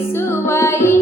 abençoa e